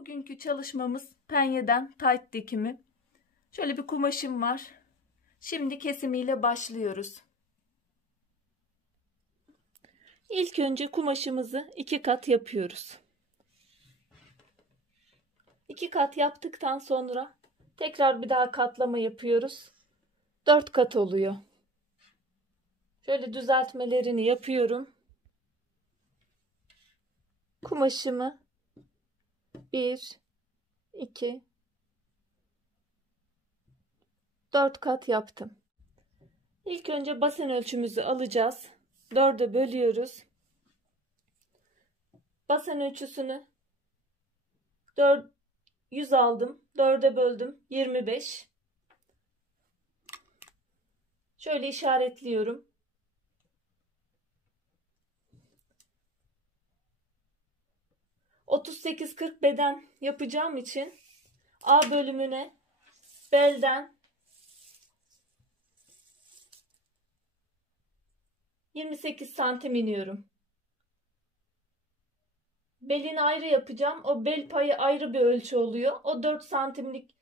Bugünkü çalışmamız penyeden tayt dikimi. Şöyle bir kumaşım var. Şimdi kesimiyle başlıyoruz. İlk önce kumaşımızı 2 kat yapıyoruz. 2 kat yaptıktan sonra tekrar bir daha katlama yapıyoruz. 4 kat oluyor. Şöyle düzeltmelerini yapıyorum. Kumaşımı 1, 2, 4 kat yaptım. İlk önce basen ölçümüzü alacağız. 4'e bölüyoruz. Basen ölçüsünü 100 aldım. 4'e böldüm. 25. Şöyle işaretliyorum. ...38-40 beden yapacağım için... A bölümüne... belden... 28 santim iniyorum. Belini ayrı yapacağım. O bel payı ayrı bir ölçü oluyor. O 4 santimlik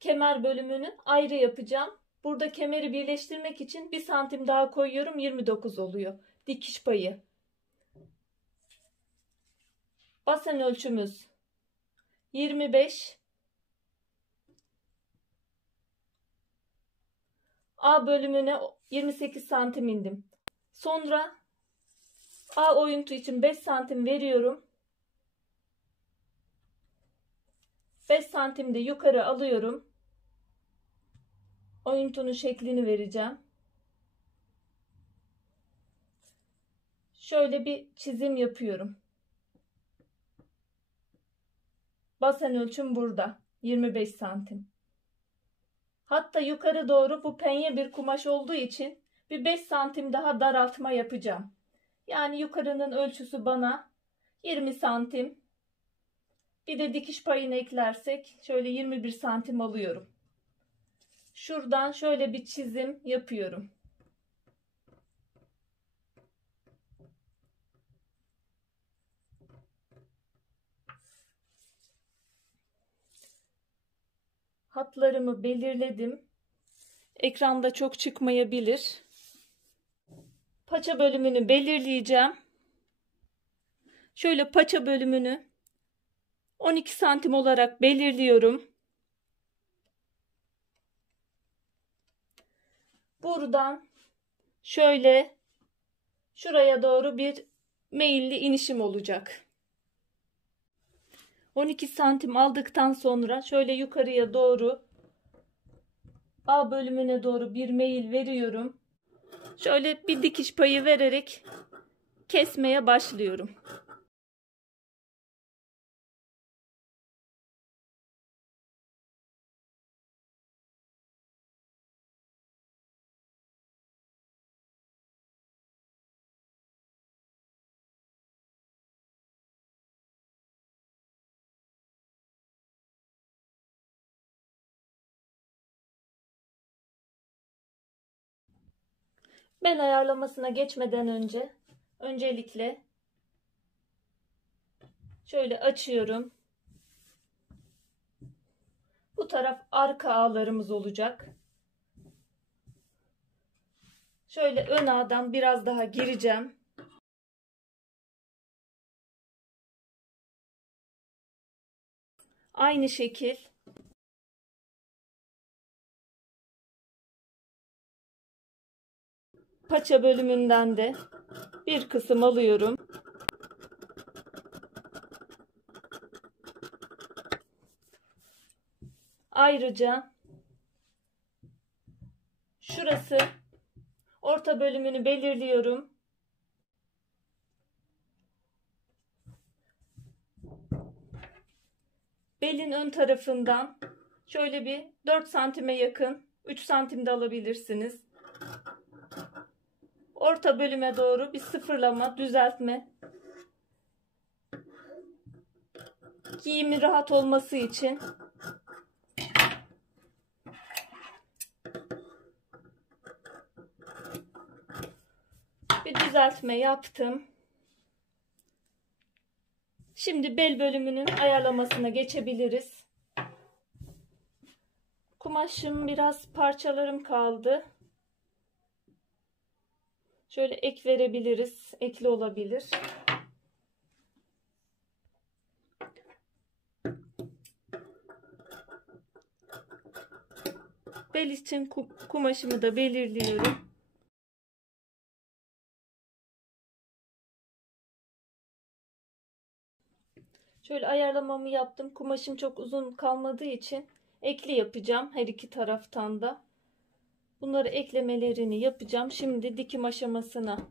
kemer bölümünü ayrı yapacağım. Burada kemeri birleştirmek için 1 santim daha koyuyorum. 29 oluyor. Dikiş payı. Basen ölçümüz 25. A bölümüne 28 santim indim. Sonra A oyuntu için 5 santim veriyorum. 5 santim de yukarı alıyorum. Oyuntunun şeklini vereceğim. Şöyle bir çizim yapıyorum. Basen ölçüm burada. 25 santim. Hatta yukarı doğru bu penye bir kumaş olduğu için bir 5 santim daha daraltma yapacağım. Yani yukarının ölçüsü bana 20 santim. Bir de dikiş payını eklersek şöyle 21 santim alıyorum. Şuradan şöyle bir çizim yapıyorum. Hatlarımı belirledim. Ekranda çok çıkmayabilir. Paça bölümünü belirleyeceğim. Şöyle paça bölümünü 12 santim olarak belirliyorum. Buradan şöyle şuraya doğru bir meyilli inişim olacak. 12 santim aldıktan sonra şöyle yukarıya doğru A bölümüne doğru bir meyil veriyorum. Şöyle bir dikiş payı vererek kesmeye başlıyorum. Bel ayarlamasına geçmeden önce öncelikle şöyle açıyorum. Bu taraf arka ağlarımız olacak. Şöyle ön ağdan biraz daha gireceğim. Aynı şekil paça bölümünden de bir kısım alıyorum. Ayrıca şurası orta bölümünü belirliyorum. Belin ön tarafından şöyle bir 4 santime yakın 3 santim de alabilirsiniz. Orta bölüme doğru bir sıfırlama, düzeltme. Giyimi rahat olması için bir düzeltme yaptım. Şimdi bel bölümünün ayarlamasına geçebiliriz. Kumaşım biraz parçalarım kaldı. Şöyle ek verebiliriz. Ekli olabilir. Bel için kumaşımı da belirliyorum. Şöyle ayarlamamı yaptım. Kumaşım çok uzun kalmadığı için ekli yapacağım her iki taraftan da. Bunları eklemelerini yapacağım. Şimdi dikim aşamasına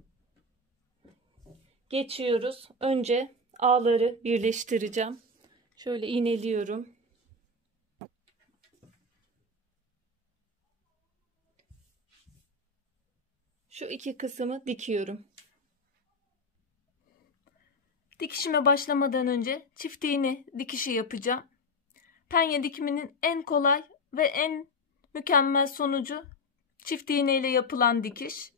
geçiyoruz. Önce ağları birleştireceğim. Şöyle iğneliyorum. Şu iki kısmı dikiyorum. Dikişime başlamadan önce çift iğne dikişi yapacağım. Penye dikiminin en kolay ve en mükemmel sonucu çift iğne ile yapılan dikiş.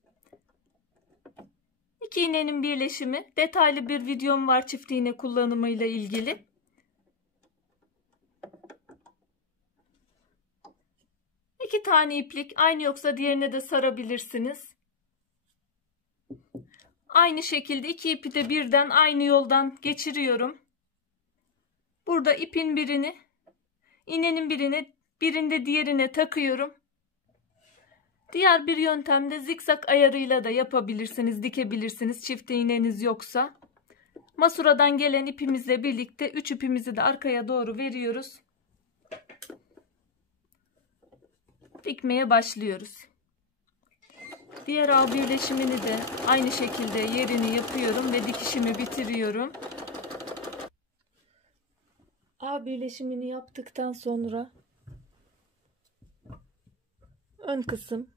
İki iğnenin birleşimi. Detaylı bir videom var çift iğne kullanımıyla ilgili. İki tane iplik, aynı yoksa diğerine de sarabilirsiniz. Aynı şekilde iki ipi de birden aynı yoldan geçiriyorum. Burada ipin birini, iğnenin birinde diğerine takıyorum. Diğer bir yöntemde zikzak ayarıyla da yapabilirsiniz, dikebilirsiniz çift iğneniz yoksa. Masuradan gelen ipimizle birlikte 3 ipimizi de arkaya doğru veriyoruz. Dikmeye başlıyoruz. Diğer ağ birleşimini de aynı şekilde yerini yapıyorum ve dikişimi bitiriyorum. Ağ birleşimini yaptıktan sonra ön kısım,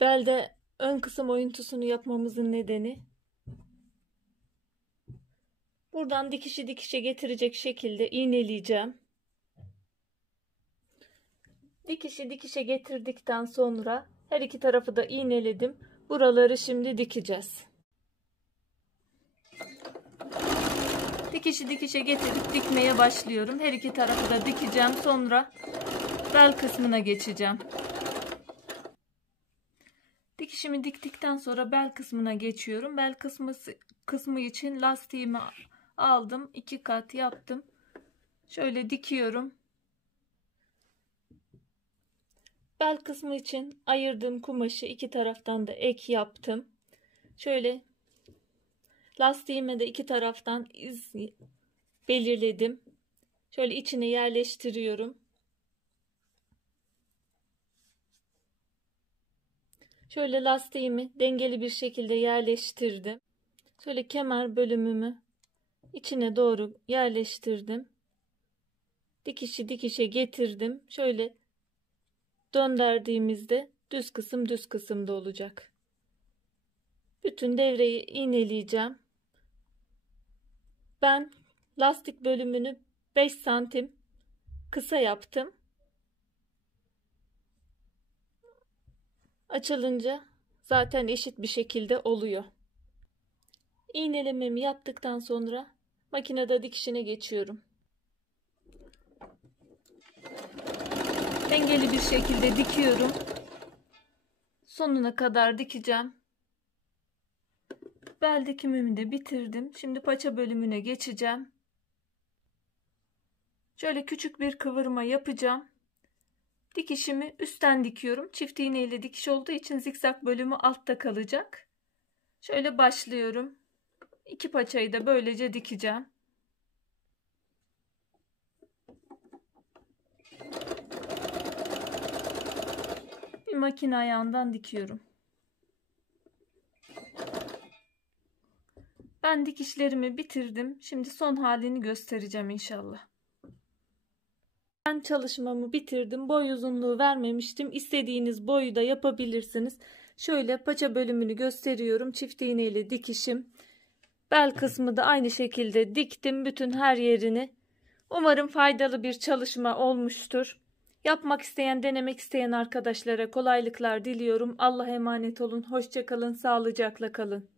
belde ön kısım oyuntusunu yapmamızın nedeni buradan dikişi dikişe getirecek şekilde iğneleyeceğim. Dikişi dikişe getirdikten sonra her iki tarafı da iğneledim. Buraları şimdi dikeceğiz. Dikişi dikişe getirip dikmeye başlıyorum. Her iki tarafı da dikeceğim. Sonra bel kısmına geçeceğim. Dikişimi diktikten sonra bel kısmına geçiyorum. Bel kısmı için lastiğimi aldım. 2 kat yaptım. Şöyle dikiyorum. Bel kısmı için ayırdığım kumaşı iki taraftan da ek yaptım. Şöyle lastiğime de iki taraftan iz belirledim. Şöyle içine yerleştiriyorum. Şöyle lastiğimi dengeli bir şekilde yerleştirdim. Şöyle kemer bölümümü içine doğru yerleştirdim. Dikişi dikişe getirdim. Şöyle döndürdüğümüzde düz kısım düz kısımda olacak. Bütün devreyi iğneleyeceğim. Ben lastik bölümünü 5 santim kısa yaptım. Açılınca zaten eşit bir şekilde oluyor. İğnelememi yaptıktan sonra makinede dikişine geçiyorum. Dengeli bir şekilde dikiyorum. Sonuna kadar dikeceğim. Bel dikimimi de bitirdim. Şimdi paça bölümüne geçeceğim. Şöyle küçük bir kıvırma yapacağım. Dikişimi üstten dikiyorum. Çift iğne ile dikiş olduğu için zikzak bölümü altta kalacak. Şöyle başlıyorum. İki paçayı da böylece dikeceğim. Bir makine ayağından dikiyorum. Ben dikişlerimi bitirdim. Şimdi son halini göstereceğim inşallah. Ben çalışmamı bitirdim. Boy uzunluğu vermemiştim. İstediğiniz boyu da yapabilirsiniz. Şöyle paça bölümünü gösteriyorum. Çift iğne ile dikişim. Bel kısmı da aynı şekilde diktim. Bütün her yerini. Umarım faydalı bir çalışma olmuştur. Yapmak isteyen, denemek isteyen arkadaşlara kolaylıklar diliyorum. Allah'a emanet olun. Hoşça kalın, sağlıcakla kalın.